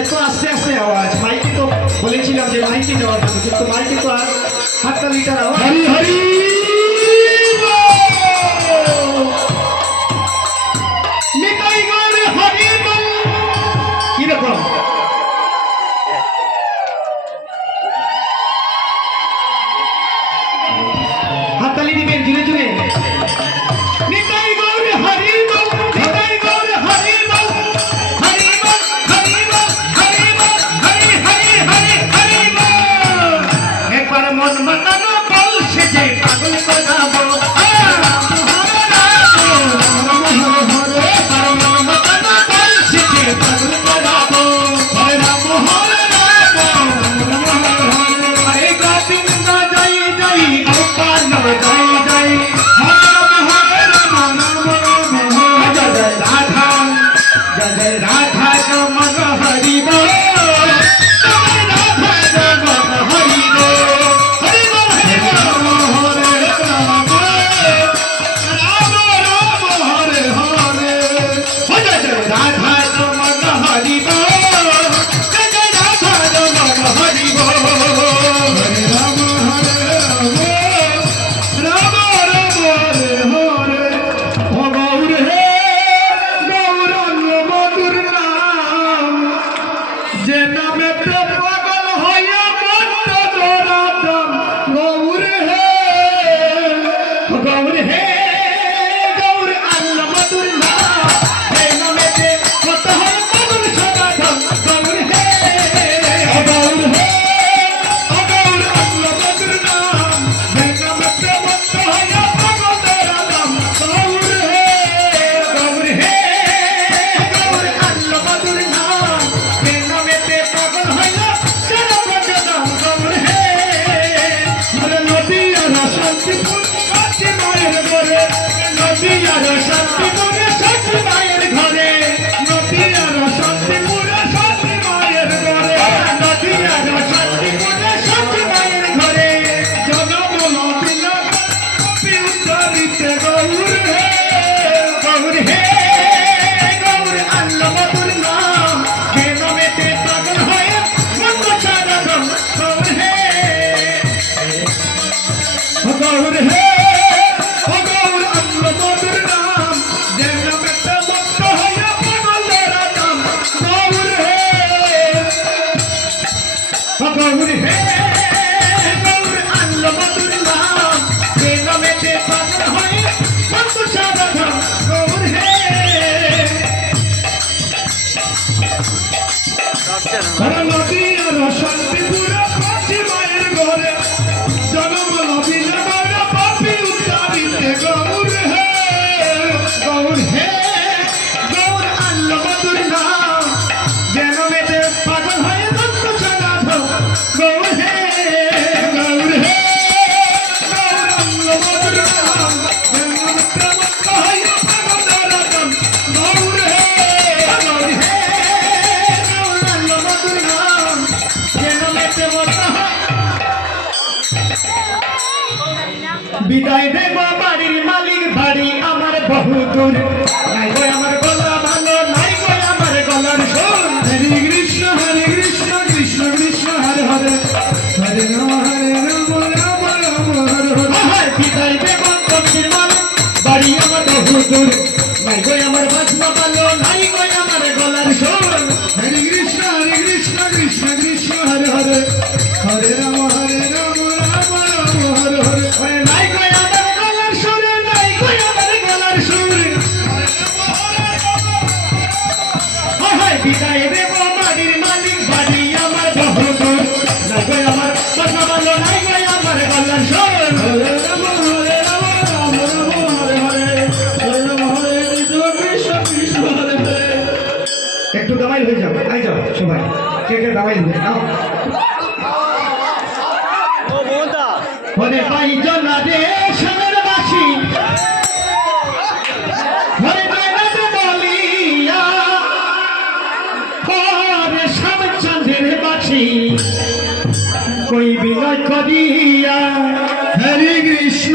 এত আস্তে আস্তে আওয়াজ মাইকে তো বলেছিলাম যে মাইকে দেওয়ার জন্য কিন্তু মাইকে তো আর 7 লিটার আওয়াজ হরি হরি নিতাই গৌর হরি বল কিরকম হাততালি দিবেন জুড়ে জুড়ে নিতাই গৌর হরি বল নিতাই গৌর হরি বল হরি বল হরি বল হরি বল হরি হরি হরি হরি বল একবার মন মাতানো বল সেজে পাগল করাবো বিদায় দেব বাড়ির মালিক বাড়ি আমার বহুদূর নাই গো আমার গলা ভালো নাই গো আমার গলার সুর হরে কৃষ্ণ কৃষ্ণ কৃষ্ণ হরে হরে হরে রাম রাম রাম হরে হরে বিদায় দেব বাড়ির মালিক বাড়ি আমার বহুদূর নাই গো আমার বাজনা ভালো নাই গো আমার গলার সুর হরে কৃষ্ণ কৃষ্ণ কৃষ্ণ হরে হরে হরে রাম রাম হরে হরে হরে নাই গো আমার গলার সুর নাই গো আমার গলার সুর বিদায় দেব বাড়ির মালিক বাড়ি আমার বহুদূর নাই গো আমার বাজনা ভালো নাই গো আমার গলার সুর হরে রাম রাম হরে হরে হরে রাম হরে কৃষ্ণ কৃষ্ণ হরে হরে একটু দামাইল হয়ে যাবে আই যাও সবাই কে কে দামাইল হয়ে নাও হরে ভাই না রে সানের বাসি হরে জয়নাথ বলিয়া হরে শ্যামচন্দ্রের বাসি কই বিনয় করিয়া হরে কৃষ্ণ